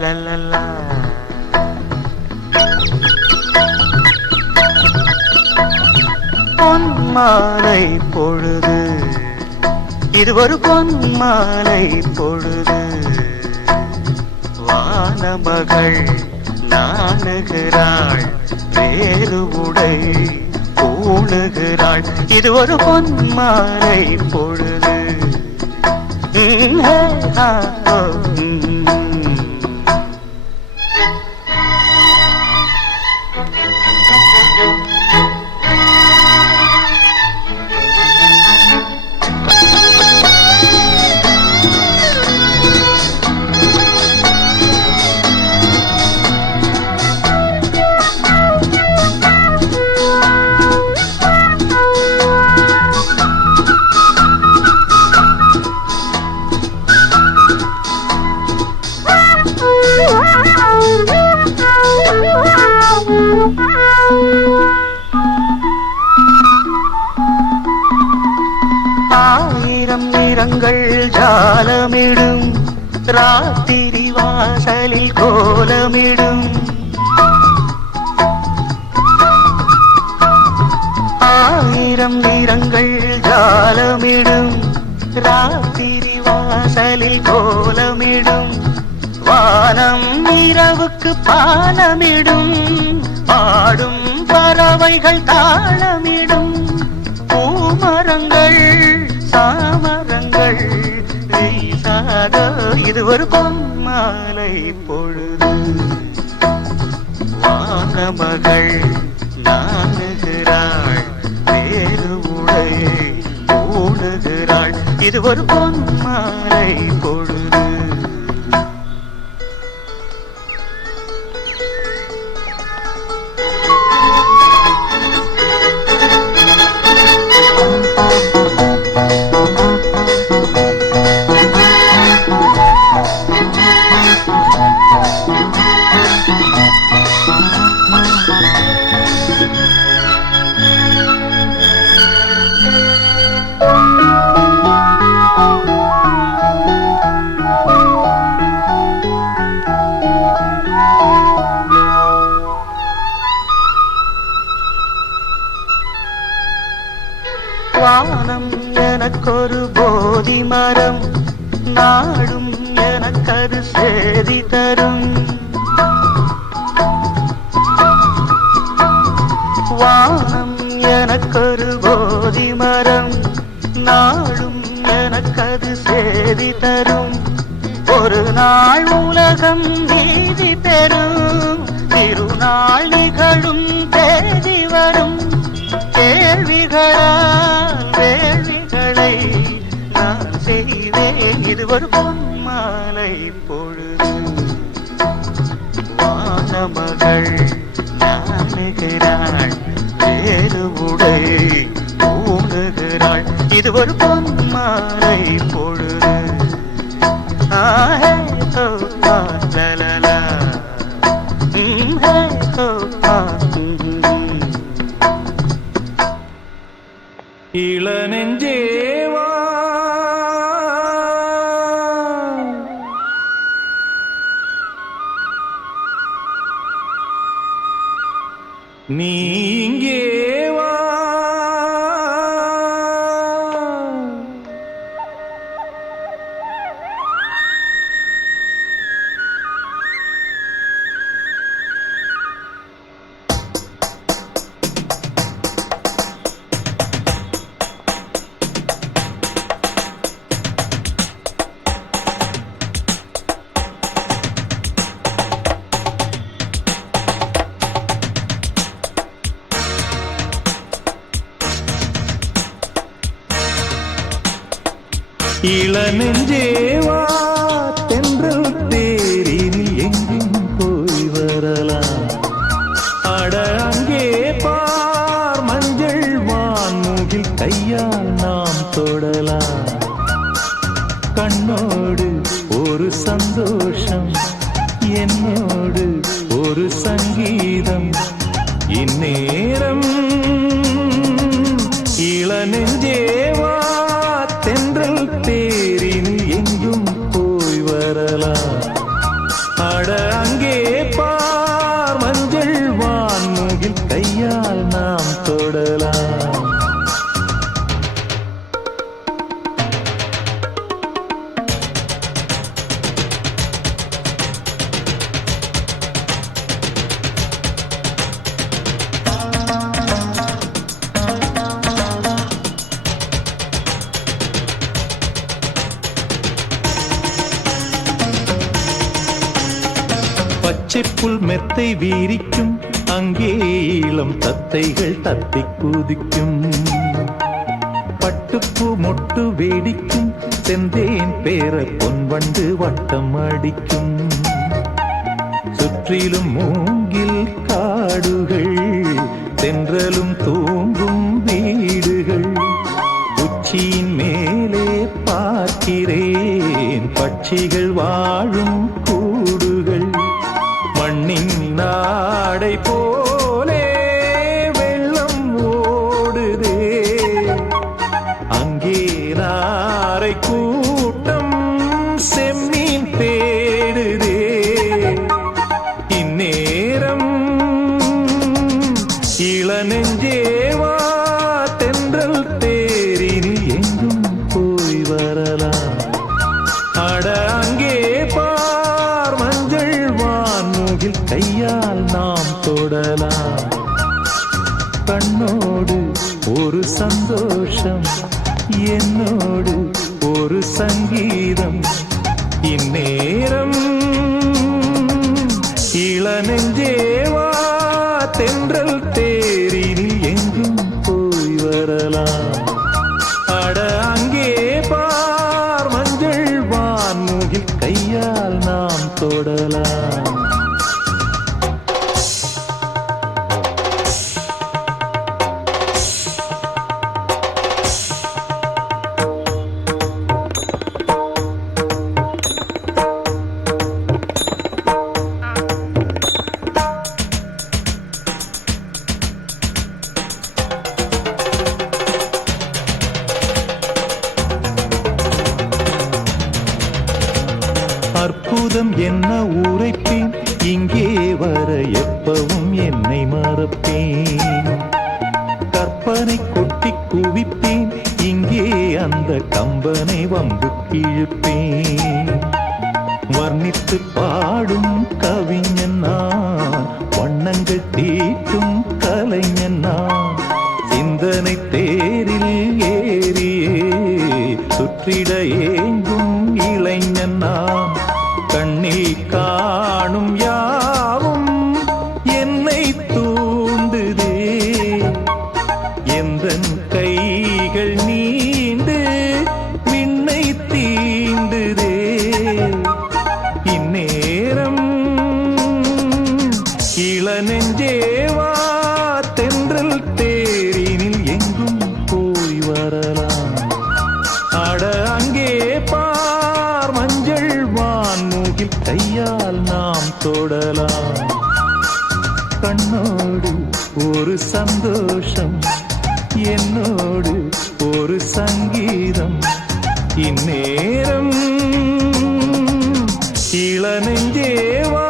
லல்லா. பொன்மாலை பொழுது, இது ஒரு பொன்மாலை பொழுது. வானமகள் நாணுகிறாள், வேறு உடை பூணுகிறாள். இது ஒரு பொன்மாலை பொழுது. ஆயிரம் நிறங்கள் ஜாலமிடும், ராத்திரி வாசலில் கோலமிடும். ஆயிரம் நிறங்கள் ஜாலமிடும், ராத்திரி வாசலில் கோலமிடும். வானம் இரவுக்கு பாலமிடும், பாடும் பறவைகள் தாளமிடும். பூமரங்கள் சாமரங்கள் வீசாத, இது ஒரு பொன்மாலை பொழுது. வானமகள் நாணுகிறாள், வேறு உடை பூணுகிறாள். இது ஒரு பொன்மாலை பொழுது. வானம் எனக்கொரு போதி மரம், நாடும் எனக்கது சேதி தரும். வானம் எனக்கொரு போதி மரம், நாடும் எனக்கது சேதி தரும். ஒரு நாள் உலகம் நீதி பெறும், திருநாள் நிகழும் தேதி வரும். கேள்விகளால் வேள்விகளை நான் செய்வேன், இது ஒரு பொன்மாலை பொழுது. வானமகள் நாணுகிறாள், வேறு உடை பூணுகிறாள். இது ஒரு பொன்மாலை பொழுது. ஆஹே ஓ லலலா, ஹே ஓ இளநெஞ்சேவா, நீ இங்கே வா. இளநெஞ்சேவா, தென்றல் தேரினில் எங்கும் போய் வரலாம். அட அங்கே பார், மஞ்சள் வான்முகில் கையால் நாம் தொடலாம். கண்ணோடு ஒரு சந்தோஷம், என்னோடு ஒரு சங்கீதம். இந்நேரம் இளநெஞ்சேவா, தென்றல் தேரினில் எங்கும் போய் வரலாம். பச்சை புல் மெத்தை வீரிக்கும், அங்கே இளம் தத்தைகள் தத்தி குதிக்கும். பட்டுப்பூ மொட்டு வேடிக்கும், செந்தேன் பேர பொன்வண்டு வட்டம் அடிக்கும். சுற்றிலும் மூங்கில் காடுகள், தென்றலும் தூங்கும் வீடுகள். உச்சியின் மேலே பார்க்கிறேன் பட்சிகள் வாழும் கூடுகள். மண்ணின் நாடை போலே வெள்ளம் ஓடுதே, அங்கே நாரை கூட்டம் செம்மீன் தேடுதே. இந்நேரம் இளநெஞ்சேவா, தென்றல் தேரினில் எங்கும் போய் வரலாம். அட அங்கே பார் மஞ்சள் வான்மூகில், கையால் நாம் தொடலாம். கண்ணோடு ஒரு சந்தோஷம், என்னோடு ஒரு சங்கீதம். இந்நேரம் இளநெஞ்சேவா, தென்றல் தேரினில் எங்கும் போய் வரலாம். அட அங்கே பார் மஞ்சள் வான்மூகில், கையால் நாம் தொடலாம். அற்புதம் என்ன உரைப்பேன், இங்கே வர எப்பவும் என்னை மறப்பேன். கற்பனை கொட்டி குவிப்பேன், இங்கே அந்த கம்பனை வம்பு கிழிப்பேன். வர்ணித்து பாடும் கவிஞன் நான், வண்ணங்கள் தீட்டும் கலைஞன் நான். சிந்தனை தேரில் ஏறியே சுற்றிட ஏங்கும் இளைஞன் நான். கண்ணில் காணும் யாவும் என்னை தூண்டுதே, எந்தன் கைகள் நீண்டு விண்ணை தீண்டுதே. இந்நேரம் இளநெஞ்சேவா, தென்றல் தேரினில் எங்கும் போய் வரலாம். அட அங்கே பார் மஞ்சள் வான்மூகில், கையால் நாம் தொடலாம். கண்ணோடு ஒரு சந்தோஷம், என்னோடு ஒரு சங்கீதம். இந்நேரம் இளநெஞ்சேவா,